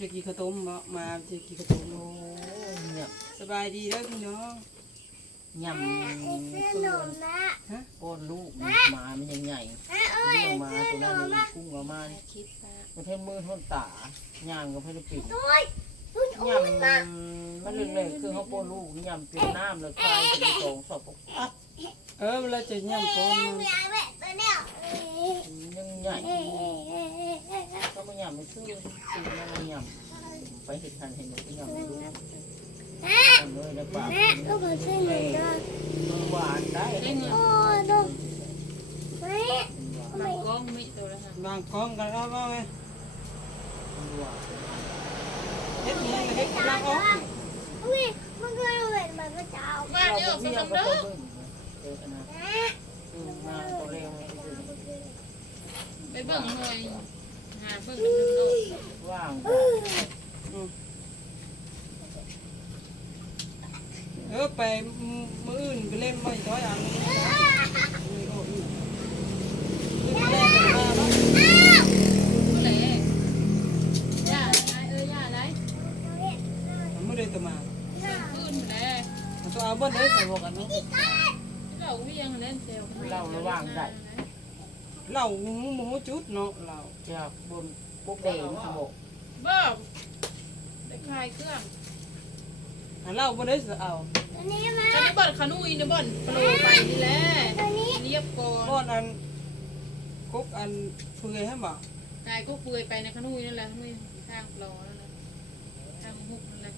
จะกินข้าวต้มบ่มาจะกินข้าวต้มโอ้เนี่ยสบายดีเด้อพี่น้องยำขเพื่นอนมนะป้อนลูกหมามันยังใหญ่เอ้ยเลี้ยงมาตัวนั้นมันพุ่งออกมาคิดว่าประเทศมือท้นตาย่างก็ไม่ได้ปิดด้วยอุ้ยอุ้ยยำมันเล็กๆคือเขาป้อนลูกยำเป็นน้ำแล้วคลายเป็นสองสอบปั๊บเออเวลาจะย่ำก้อนมันยายแม่ตัวเนี้ยยังใหญ่ ยำไม่ซื้อซื้อนั่นมันยำไปเห็ดทันเห็นก็ยำดูนะทำเลยแล้วปากแม่ลูกขอช่วยหน่อยนะหวานได้ได้เงินโอ้ดูแม่บางกล้องไม่ตัวละค่ะบางกล้องกันเอามาไหมหวานเฮ็ดนี่เฮ็ดกำลังออกอุ้ยมันก็เห็นมันก็จะเอาบ้านเยอะสำหรับเด้อเออนะแม่คือมาตัวเร็วไปเบิ่งหน่วย หาเบิ่งน้ำโลกว่างเออไปมื้ออื่นไปเล่นบ่อยอยอันนี้นี่โอ้ยนี่าเนาะผู้ใดย่าอะไรเอ้ยย่าอะไรมื้อใดจะมาขึ้นผู้ใดตัวอาบ่ได้ใส่บอกกันเนาะเราเวียงเล่นเซลเหล้าหมูหมูจุดเนาะเหล้า จากบนพวกแดงสมบบ่ได้คลายเครื่องอันเหล้าบ่ได้สิเอาตัวนี้มาจะไปบ่อนขนุยนะบ่อนปลูไปนี่แหละตัวนี้เรียบก่อก้อนนอันกุ๊กอันเฟือยให้บ่กายก็เปื่อยไปในขนุยนั่นแหละขนุยทางปลอนั่นแหละทางหุบนั่นแหละ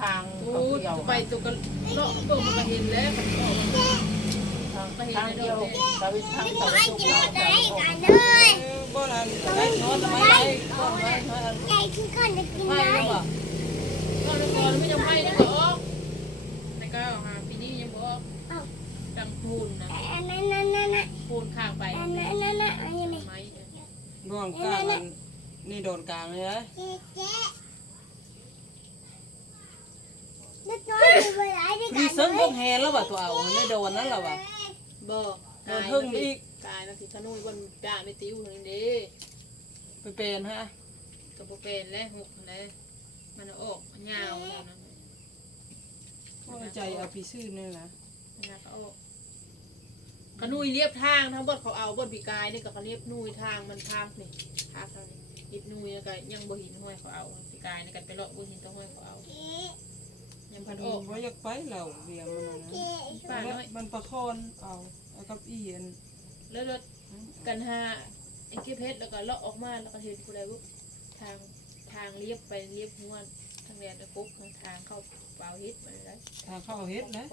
ทางโอ้เขาเดียวไปตัวกันเลาะตัวมันก็เห็นแล้วมันออก ทางเดียวตะวิทางตะไอ้กินทางได้ตะกันเลยบ่นั่นได้นอนทำไมได้ก้อนไว้ไว้อันไก่อกันจะกินไม้ได้แล้วบ่ก็แล้วก่อนไม่ยังไพ่นี่ก็ออกแต่ก็หาปีนี้ยังบ่ออกดำพูนนะอันนั้นนั่นนั่นนั่นพูนข้างไปอันนั้นนั่นนั่นอันนี้ไม้ร่วงกลางอันนี่โดนกลางเลยนะเจ๊เจ๊นึกน้อยดูเวลาด้วยมีกันเซิงเลพวยกแฮแล้วบ่ตัวเอามันไม่โดนนั่นหรอวะ บ่กายกายนะสิขนุยบนด่างในติ้วนี่เด้ไปเป็นฮะกับบ่เป็นแล้วหกแล้วมันออกยาวแล้วนะว่าใจเอาพี่ซื้อนี่นะนะก็ออกขนุยเรียบทางทั้งบดเขาเอาบดปีกายนี่ก็เขาเรียบนุยทางมันทางนี่ทางเท่านี้อิดนุยก็ยังบ่หินห้อยเขาเอาปีกายนี่กันไปเลาะบ่หินต้องห้อยเขาเอา ยังพันออกว่าอยากไปเราเบียมันนะป้าน้อยมันประคอนเอาเอากับอีอันแล้วรถกันหาไอ้เก็บเพชรแล้วก็เลาะออกมาแล้วก็เห็นผู้ใดบุทางทางเรียบไปเรียบหัวทางแดนตะกุกทางเข้าเปล่าเฮ็ดมาเลยทางเข้าเฮ็ดนะ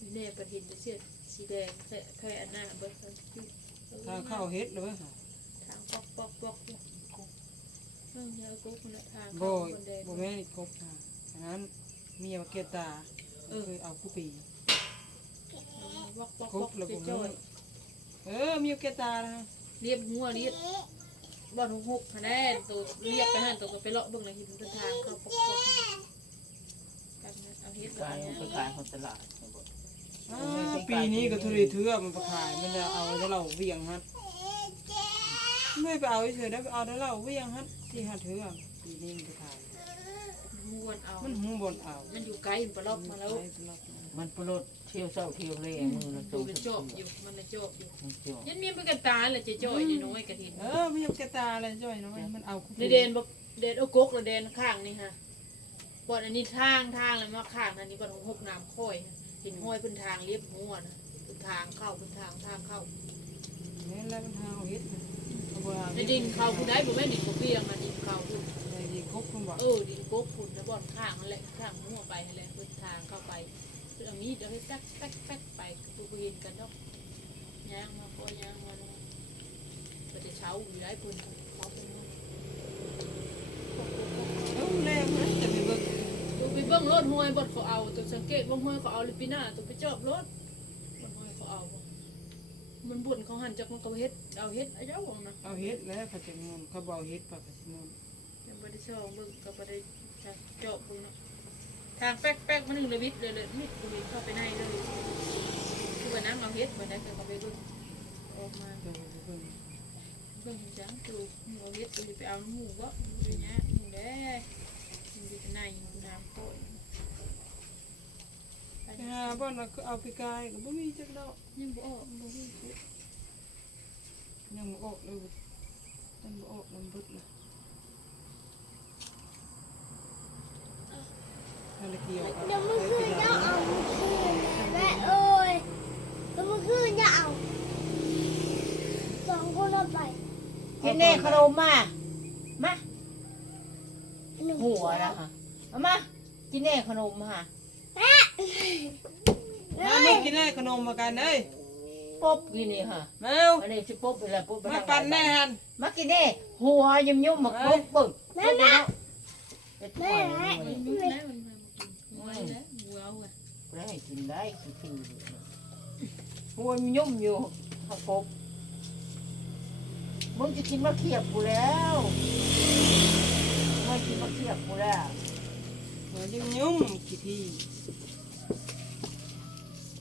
นี่เนี่ยประเห็นเสื้อสีแดงใส่แค่อันหน้าเบิดทางเข้าเฮ็ดเลยค่ะทางปอกปอกปอกเรื่องยากุกมันทางบ่เข้าคนแดงบ่แม่นกบค่ะ อันนั้นเมียเกตาเออเอากูปีปอกปอกกปอบกแล้วจะบ่จ่มีอยเออเมียเกตานะ เรียบหัวเรียบบ่อนหกคะแนนตัวเรียบไปหันตัวก็ไปเลาะเบิ่งเลยเห็นทางเข้าปอกปอกกันเอาเฮ็ดกายแบบไปนี้ขายคนตลาดอ้าวปีนี้ก็ทุเรศเถื่อมันประขายมันจะเอาแล้วเราเวียงฮัดไม่ไปเอาเฉยๆได้ไปเอาแล้วเราเวียงฮัดที่ฮัดเถื่อปีนี้มันประขาย ม้วนเอา มันหูบนเอามันอยู่ไกลมันปลอกมาแล้วมันปลดเที่ยวเศร้าเที่ยวเล่มือดูเป็นจอบอยู่มันเป็นจอบอยู่มันเที่ยวยันมีเป็นกันตาแหละจะจ่อยน้อยกระถินเออไม่ยอมแกตาอะไรจ้อยน้อยมันเอาในเดนบอกเดนเอากกแล้วเดนข้างนี่ฮะบอดอันนี้ทางทางแล้วมาข้างอันนี้บอดของหกน้ำค่อยเห็นห้อยเป็นทางเรียบหัวนะเป็นทางเข้าเป็นทางทางเข้านี่แหละมันหาเอาเฮ็ดเอาบ่เอาในดินเขาคุณได้บ่แม่นดินเขาเปียงอันดินเขาคุ ณในดีครบคุณบอกเออดินกกคุณแล้วบอดข้างนั่นแหละข้างหัวไปนั่นแหละเป็นทางเข้าไปเป็นอย่างนี้เดี๋ยวให้แป๊กแป๊กแป๊กไปดูไปเห็นกันเนาะย่างมาพอย่างมาเนาะก็จะเช้าอยู่ได้ปุ่นเขาเป็นเออแรงนะจะไปเบิ่งดูไปเบิ้งรถห้อยบดเขาเอาตัวสังเกตว่าห้อยเขาเอาลิปิน่าตัวไปจอบรถบดห้อยเขาเอา มันบุญเขาหันจากมันก็เฮ็ดเอาเฮ็ดเอาเจ้าของนะเอาเฮ็ดแล้วเขาจะงอนเขาบอกเฮ็ดปากกระสิงอนยังบ่ ได้ช่องเบิ่งก็บ่ได้จอบเบิ่งเนาะทางแป๊กแป๊กมันนึงเลยวิทย์เลยเลยนี่กูวิทย์เข้าไปในเลยคือว่านั่งเอาเฮ็ดเหมือนนั้นคือเขาไปเบิ่งออกมาเดี๋ยวเพิ่นเพิ่งจังปลูกเราเฮ็ดก็สิไปเอาหมูบ่อยู่เนี้ยนี่แหละมันอยู่ในน้ำโคตรไปหาบ่อนน่ะคือเอาไปกายก็บ่มีจักดอกยังบ่ออกบ่มีสิยังบ่ออกเลยมันบ่ออกมันเบิดเลยอะ เกี่ยวเดี๋ยวเมื่อคืนจะเอาเมื่อคืนแม่เอ้ยเดี๋ยวเมื่อคืนจะเอาสองคนเอาไปกินแน่ขนมมา มาหนึ่งหัวนะคะเอามากินแน่ขนมค่ะน้าไม่กินได้ขนมมากันเอ้ยป๊บกินนี่ค่ะแมวอันนี้สิป๊บไปแล้วป๊บไปมาปั่นแน่ฮันมากินแน่หัวยิ้มยิ้มมาป๊บปึ้งแม่แม่เป็ดไข่ นยุบแล้วมันมากินหัวแล้วหัวเอาอะได้กินได้กินฟรีหัวยิ้มยิ้มอยู่ข้าวป๊บมึงจะกินมะเขียบกูแล้วมึงกินมะเขียบกูแล้วหัวยุ่มยุ่มขี้ที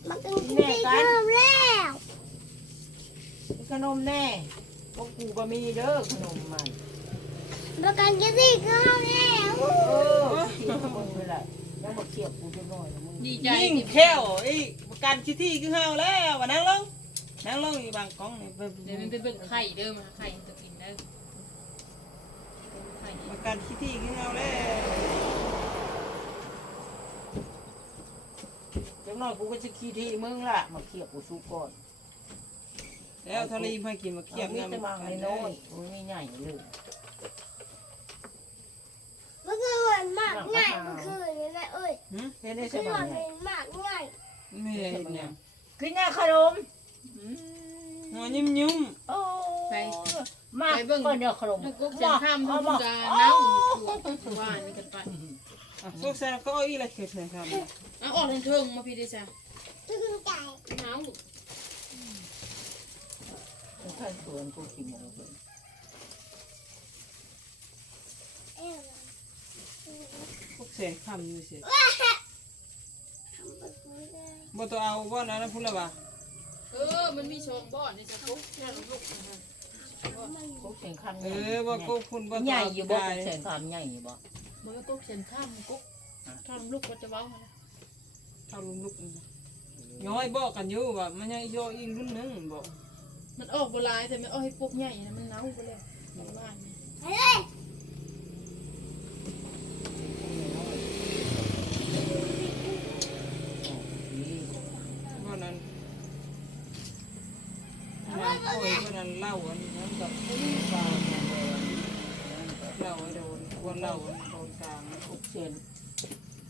มันกินที่เริ่มแล้วมีขนมแน่พวกกูก็มีเด้อขนมใหม่มันกินที่เริ่มแล้วเออเขียบมึงเลย แหละยังมาเขียบกูจะน้อยนะมึงดีใจยิ่งแค่วไอ้การขี้ที่คือเฮาแล้วว่านั่งลงนั่งลงอีบางกล้องนี่ไปเดี๋ยวมันเป็นเบิ่งไข่เด้อมาไข่ตัวกินเด้อไข่มาการขี้ที่คือเฮาแล้วจังน้อยกูก็จะขี้ที่มึงล่ะมาเขียบกูสู้ก่อนแล้วทะเลมากินมาเคียบนี่น้ำแต่บางกันน้อยกูไม่ใหญ่เลยมันคือวันมากง่ายมันคือนี่แหละเอ้ย เห็นได้คืใช่อหมวันเป็นมากง่ายไม่เห็นเนี่ยกินแน่ขนมหัวยุ่มยุ่มโอ้มาเบิ่งเดี๋ยวขนมล้วก็จะข้ามทุ่งกน่าตัวว่านี่กันไปอะพวกแซนก็อาอีละเกิดเลยครับเอาออกทางเทิงมาพี่ดิจ้ะตึ้งใจเน่าท่านสวนกูกินหมูเลยพวกแซนคำอยู่สิทำแบบนี้ได้ บ่ต้องเอาบ่นั้นนะพุ่นละบ่าเออ มันมีชงบ่อนี่จะปุ๊บนั่นลูกนะฮะกูเสียงคันเออบ่ก็พุ่นบ่ต้องใหญ่เอาอยู่บ่ได้เสียงคำใหญ่อยู่บ่มันก็กุ๊กเสียนข้ามกุ๊กข้ามลูกก็จะเว้ามาเอาลุมลุกนี่ย้อยบอกกันอยู่ว่ามันยังย่ออีกรุ่นหนึงบอกมันออกโบราณแต่ไม่ออกให้ปุ๊กใหญ่นะมันเน่าไปแล้วในบ้านนี่ เฮ้ย ว่านั้นมาคอยว่านั้นเล่าอันนั้นกับกลางเล่าไอ้โด เราตรงกลางกุกเซน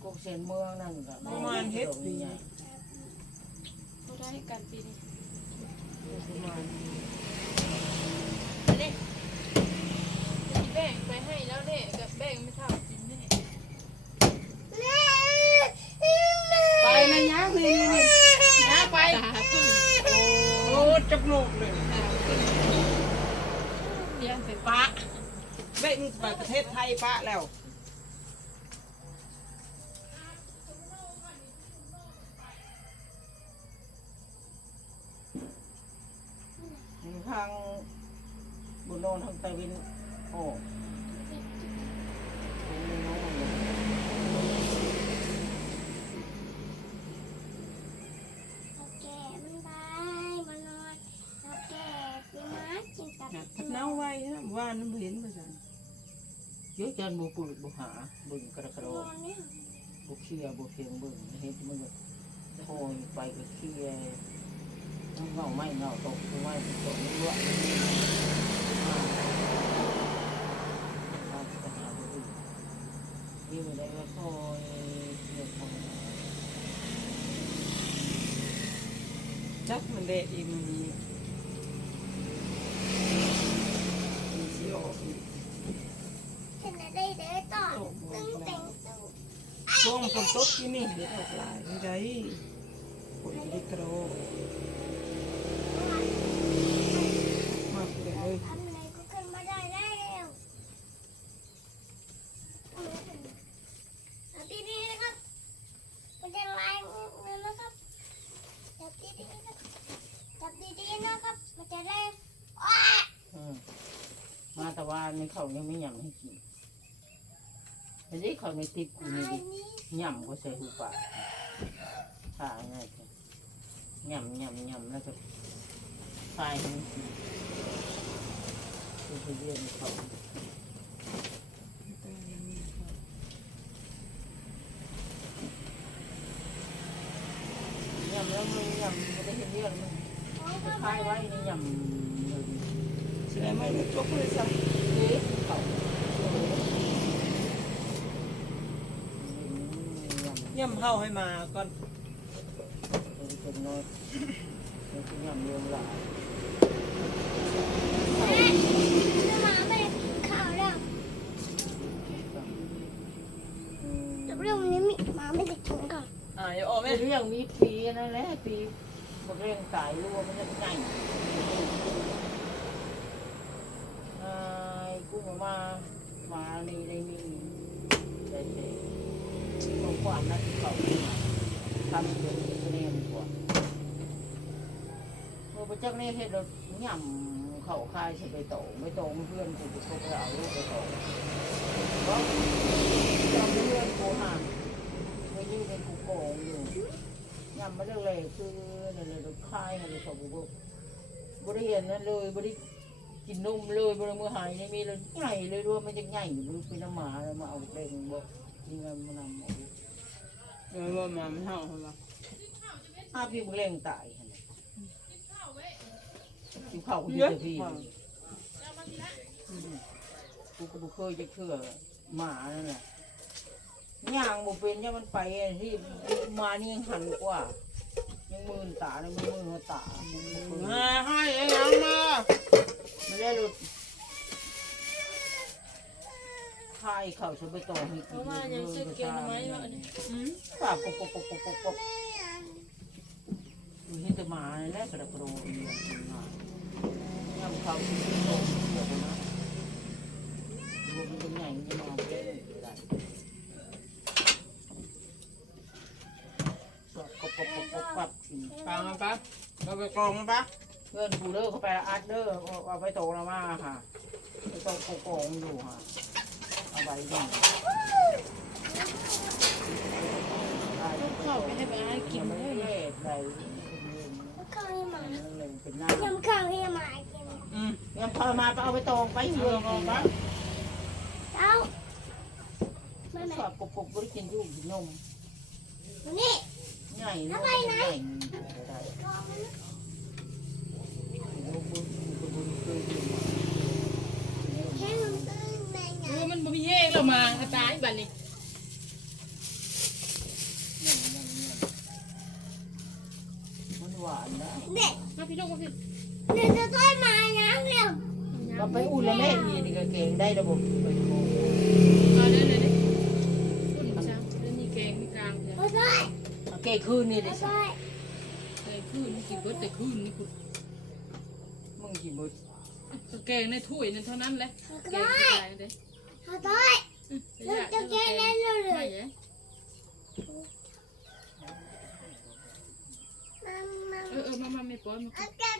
กุกเซนเมืองนั่นก็ประมาณเฮ็ดปี เขาได้กันปีนี้ประมาณอันนี้แบ่งไปให้แล้วเนี่ยกับแบ่งไม่เท่ากินแน่ ไปนะยะนี่นี่ นะไปตาขึ้น โอ้จับโลกเลย เลี้ยงไฟฟ้า เบ้มึง ไปประเทศไทยปะแล้วทางบุญนอนทางตะวินโอ้โหโอเคมันไปมานอนโอเคพี่มากินกับเน่าไว้นะว่าน้ำเห็นประจัน เยอะจนบุปุดบุหาบึงกระกระโดดบุเคียบุเคียงบึงเฮ็ดมึงโอยไปก็เคียเงาไม่เงาตกไม่ตกไม่รู้ยิ่งได้ก็คอยเกี่ยวของจักมันเละอีกมันมีมีสิออกอีก ฉันจะได้เด้อต่อตึ้งเต็งตึ้ง ช่วงฝ นตกที่นี่เด็ดออกหลายนี่ได้ฝนดิกระโดมากเลยทำอะไรก็ขึ้นมาได้แล้วเอาดีๆนะครับ มันจะลายเงินนะครับจับดีๆนะครับจับดีดีๆนะครับ มันจะได้อ้าอืมมาแต่ว่าในเขายังไม่หยำให้กิน อันนี้เขาในติดกูนี่ดินนี้หยำก็ใส่หูปากทาง่ายแค่หยำหยำหยำแล้วก็ทายมันกิคือไปเรียนเขายำแล้วมันยำไม่ได้เห็นเรื่องมันของจะก็คายไว้ในยำเลย แสดงว่ามันจบเลยซ้เอ๊ะเขาำ ย่ำเข้าให้มาก่อนเป็นน้อยเป็นยำเรื่องหลายแม่หมาไม่ได้กินข้าวแล้วแต่เรื่องนี้มีหมาไม่ได้กินข้าวอ่าอย่าออกไหมเรื่องมีปีนั่นแหละปีบกเร่งตายรู้ว่ามันจะไงไอ้กูมามานี่ในนี่ได้เด็กความนั้นเขาทำเป็นคะแนนกว่าเมื่อพระเจ้าเนี่ยเห็นเราหย่ำเขาคายใช่ไปโตไม่โตเพื่อนกูกูไปเอาลูกไปโตเพราะจำเพื่อนกูห่างไม่ยืนเป็นกูโกงอยู่หย่ำมาเรื่องอะไรคือนั่นเลยเราคายอะไรเขากูบริเห็นนั่นเลยบริกินนมเลยบริมือหายนี่มีเลยใหญ่เลยด้วยมันจะใหญ่มันเป็นน้ำหมาเลยมาเอาเด้งบอก ยิงมันนำเอาเดี๋ยวว่ามามันเห่าเขาละอาพี่มึงเล่งตายกินข้าวกูดีเยอะแต่พี่กูก็บ่เคยจะเชื่อหมานั่นแหละย่างบ่เป็นยังมันไปที่มานี่ยังหันกว่า ยังมืนตาเลยมันมืนหัวตามันบ่เคยมาให้ไอ้ยังมามันได้หลุด คายเข่าชนไปต่อให้กินเพราะว่ายังซื้อเกียวหน่อไม้มาอันนี้อืมปากกบกบกบกบกบกบอยู่ที่ตะหมานี่แหละกระโดดเดียวมาย่ำเขาที่โตเดี๋ยวนะรวมมันจะใหญ่ยังมองไปได้ไม่ได้กบกบกบกบปับฟังมันปะเราไปกองมันปะเพื่อนกูเด้อเขาไปอัดเด้อเอาไปโตแล้วมาค่ะไปโตโกโกงอยู่ค่ะ เอาไปดิเข้าไปให้ไปให้กินไม่ได้เลยใส่ข้าวให้หมาเป็นหน้ายำข้าวให้หมากินอืมยังพอมาไปเอาไปโตไปเพื่อนกองปะเอ้าไม่ไหนสอบกบกบได้กินยุ่งกินมนี่ใหญ่ใหญ่ใหน ลูกบุญบุญคือ แค่มันตื้นในไง โอ้มันบ่มี เฮกแล้วมาตายบัดนี้มันหวานนะเด็กมาพี่น้องมาพี่เดี๋ยวจะต้อยมาน้ำเร็วเราไปอุ่นแล้วแม่มีนี่ก็เก่งได้ระบบไปโกงเอาเด้อเด้อเด้อคุณจ้าเดี๋ยวมีแกงมีกลางเดี๋ยวมาต้อยเก่งคืนนี่ดิมาสิต้อยแต่คืนกินเบิดแต่คืนนี่คุณมึงกินหมดแกงในถ้วยนั่นเท่านั้นแหละมาแกต้งอยที่ไหนเด้อมาต้อย เราจะแก้เล่นเลยไม่เหรอมามาเออเออมามาไม่ป้อนมาเอาแก้